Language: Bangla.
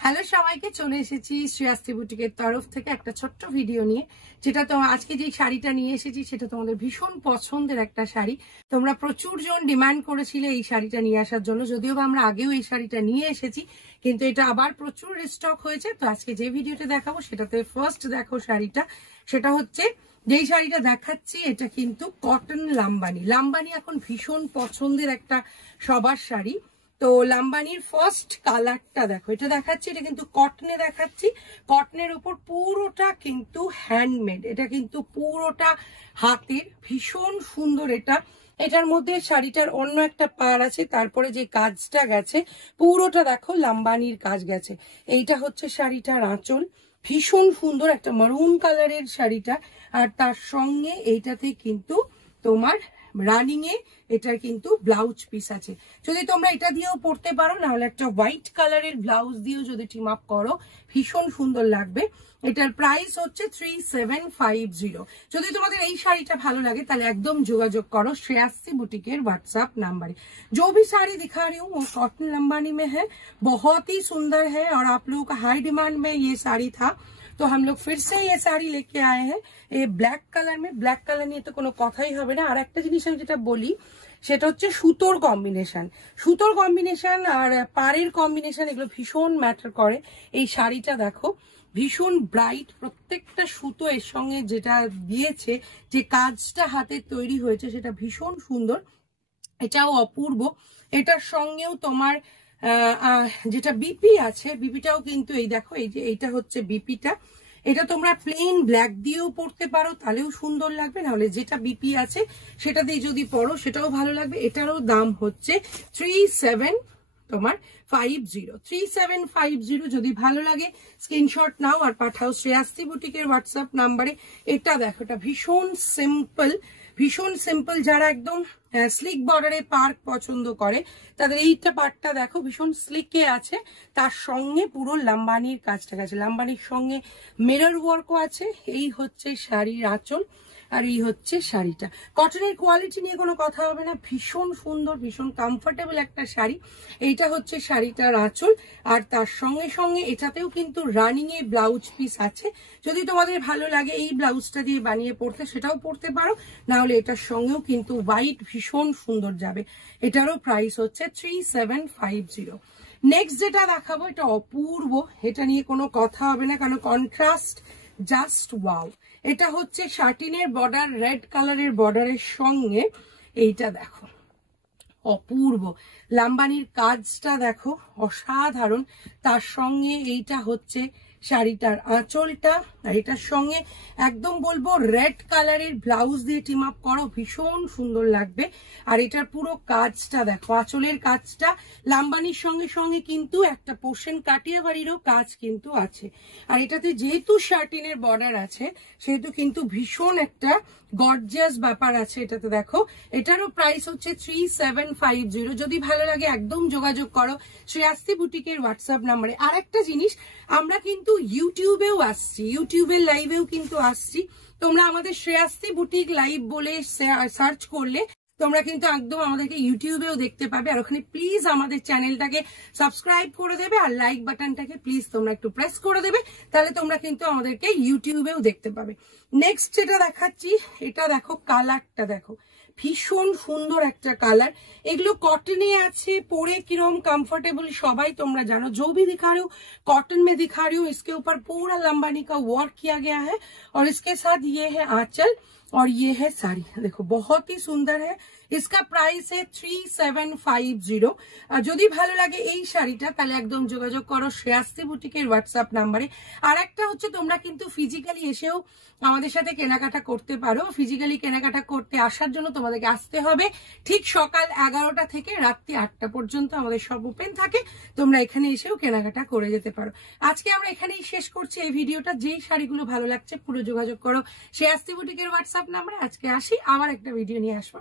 হ্যালো সবাইকে, চলে এসেছি শ্রেয়াস্তি বুটিকের তরফ থেকে একটা ছোট্ট ভিডিও নিয়ে। যেটা তো আজকে যে শাড়িটা নিয়ে এসেছি সেটা তোমাদের ভীষণ পছন্দের একটা শাড়ি। তোমরা প্রচুর জন ডিমান্ড করেছিলে এই শাড়িটা নিয়ে আসার জন্য, যদিও আমরা আগেও এই শাড়িটা নিয়ে এসেছি, কিন্তু এটা আবার প্রচুর রিস্টক হয়েছে। তো আজকে যে ভিডিওটা দেখাবো সেটাতে ফার্স্ট দেখো শাড়িটা, সেটা হচ্ছে যেই শাড়িটা দেখাচ্ছি এটা কিন্তু কটন লাম্বানি। লাম্বানি এখন ভীষণ পছন্দের একটা সবার শাড়ি। তো লাম্বানির ফার্স্ট কালারটা দেখো, এটা দেখাচ্ছি, এটা কিন্তু কটনে দেখাচ্ছি। কটনের উপর পুরোটা কিন্তু হ্যান্ডমেড, এটা কিন্তু পুরোটা হাতের, ভীষণ সুন্দর এটা। এটার মধ্যে শাড়িটার অন্য একটা পার আছে, তারপরে যে কাজটা গেছে পুরোটা দেখো লাম্বানির কাজ গেছে। এইটা হচ্ছে শাড়িটার আঁচল, ভীষণ সুন্দর একটা মারুন কালারের শাড়িটা। আর তার সঙ্গে এইটাতে কিন্তু তোমার রানিং এ এটার কিন্তু ব্লাউজ পিস আছে। যদি তোমরা এটা দিয়েও পরতে পারো, নাহলে একটা হোয়াইট কালারের ব্লাউজ দিয়েও যদি টিম আপ করো ভীষণ সুন্দর লাগবে। এটার প্রাইস হচ্ছে 3750। যদি তোমাদের এই শাড়িটা ভালো লাগে তাহলে একদম যোগাযোগ করো श्रेयास्ती बुटीकेर व्हाट्सएप नंबर। जो भी साड़ी दिखा रही हूँ वो कॉटन लंबानी में है, बहुत ही सुंदर है और आप लोगों का हाई डिमांड में ये साड़ी था, तो हम लोग फिर से ये साड़ी लेके आए हैं ये ब्लैक कलर में। ब्लैक कलर নিয়ে তো কোনো কথাই হবে না। আর একটা জিনিস আমি যেটা বলি সেটা হচ্ছে সুতোর কম্বিনেশন। সুতোর কম্বিনেশন আর পাড়ের কম্বিনেশন এগুলো ভীষণ ম্যাটার করে। এই শাড়িটা দেখো ভীষণ ব্রাইট, প্রত্যেকটা সুতো এর সঙ্গে যেটা দিয়েছে, যে কাজটা হাতে তৈরি হয়েছে সেটা ভীষণ সুন্দর, এটাও অপূর্ব। এটার সঙ্গেও তোমার যেটা বিপি আছে, বিপিটাও কিন্তু এই দেখো, এই যে এইটা হচ্ছে বিপিটা, এটা তোমরা প্লেন ব্ল্যাক দিয়েও পরতে পারো তাহলেও সুন্দর লাগবে, নাহলে যেটা বিপি আছে সেটা দিয়ে যদি পরো সেটাও ভালো লাগবে। এটারও দাম হচ্ছে 3750। যদি ভালো লাগে স্ক্রিনশট নাও আর পাঠাও শ্রেয়াস্তি বুটিকের হোয়াটসঅ্যাপ নাম্বারে। এটা দেখো, এটা ভীষণ সিম্পল, ভীষণ সিম্পল। যারা একদম স্লিক বর্ডারে পার্ক পছন্দ করে তাদের এইটা পার্টটা দেখো ভীষণ স্লিকে আছে, তার সঙ্গে পুরো লাম্বানির কাজটা গেছে, লাম্বানির সঙ্গে মিরর ওয়ার্কও আছে। এই হচ্ছে শাড়ির আঁচল আর এই হচ্ছে শাড়িটা। কটনের কোয়ালিটি নিয়ে কোনো কথা হবে না, ভীষণ সুন্দর, ভীষণ কমফোর্টেবল একটা শাড়ি। এইটা হচ্ছে শাড়িটার আঁচল, আর তার সঙ্গে সঙ্গে এটাতেও কিন্তু রানিং এ ব্লাউজ পিস আছে। যদি তোমাদের ভালো লাগে এই ব্লাউজটা দিয়ে বানিয়ে পরতে সেটাও পরতে পারো, নাহলে এটার সঙ্গেও কিন্তু হোয়াইট ভীষণ সুন্দর যাবে। এটারও প্রাইস হচ্ছে 3750। নেক্সট যেটা দেখাবো এটা অপূর্ব, এটা নিয়ে কোনো কথা হবে না, কারণ কন্ট্রাস্ট জাস্ট ওয়াও। এটা হচ্ছে শাটিনের বর্ডার, রেড কালারের বর্ডারের সঙ্গে এইটা দেখো অপূর্ব, লাম্বানির কাজটা দেখো অসাধারণ। তার সঙ্গে এইটা হচ্ছে শাড়িটার আঁচলটা, আর এটার সঙ্গে একদম বলবো রেড কালারের ব্লাউজ দিয়ে টিম আপ করো, ভীষণ সুন্দর লাগবে। আর এটার পুরো কাজটা দেখো, আঁচলের কাজটা লাম্বানির সঙ্গে সঙ্গে কিন্তু একটা পোর্শন কাটিয়ে বাড়িরও কাজ কিন্তু আছে। আর এটাতে যেহেতু শার্টিনের বর্ডার আছে সেহেতু কিন্তু ভীষণ একটা গর্জিয়াস ব্যাপার আছে এটাতে দেখো। এটারও প্রাইস হচ্ছে 3750। যদি ভালো লাগে একদম যোগাযোগ করো শ্রেয়াস্তি বুটিকের হোয়াটসঅ্যাপ নাম্বারে। আর একটা জিনিস, আমরা কিন্তু ইউটিউবেও আসছি, ইউটিউবের লাইভেও কিন্তু আসছি। তোমরা আমাদের শ্রেয়াস্তি বুটিক লাইভ বলে সার্চ করলে তোমরা কিন্তু একদম আমাদেরকে ইউটিউবেও দেখতে পাবে। আর ওখানে প্লিজ আমাদের চ্যানেলটাকে সাবস্ক্রাইব করে দেবে, আর লাইক বাটনটাকে প্লিজ তোমরা একটু প্রেস করে দেবে, তাহলে তোমরা কিন্তু আমাদেরকে ইউটিউবেও দেখতে পাবে। নেক্সট যেটা দেখাচ্ছি এটা দেখো, কালারটা দেখো ভীষণ সুন্দর একটা কালার। এগুলো কটনে আছে, পরে কিরকম कंफर्टेबल সবাই তোমরা জানো। जो भी दिखा रही हूँ कॉटन में दिखा रही हूँ, इसके ऊपर पूरा लंबानी का वर्क किया गया है, और इसके साथ ये है आंचल और ये है साड़ी। देखो बहुत ही सुंदर है। इसका प्राइस है 3750। আর যদি ভালো লাগে এই শাড়িটা তাহলে একদম যোগাযোগ করো শ্রেয়াস্তি বুটিকের হোয়াটসঅ্যাপ নাম্বারে। আর একটা হচ্ছে তোমরা কিন্তু ফিজিক্যালি এসেও আমাদের সাথে কেনাকাটা করতে পারো। ফিজিক্যালি কেনাকাটা করতে আসার জন্য তোমাদেরকে আসতে হবে ঠিক সকাল 11টা থেকে রাত্রি 8টা পর্যন্ত আমাদের সব ওপেন থাকে, তোমরা এখানে এসেও কেনাকাটা করে যেতে পারো। আজকে আমরা এখানেই শেষ করছি এই ভিডিওটা। যেই শাড়িগুলো ভালো লাগছে পুরো যোগাযোগ করো শ্রেয়াস্তি বুটিকের হোয়াটসঅ্যাপ নাম্বারে। আজকে আসি, আবার একটা ভিডিও নিয়ে আসবো।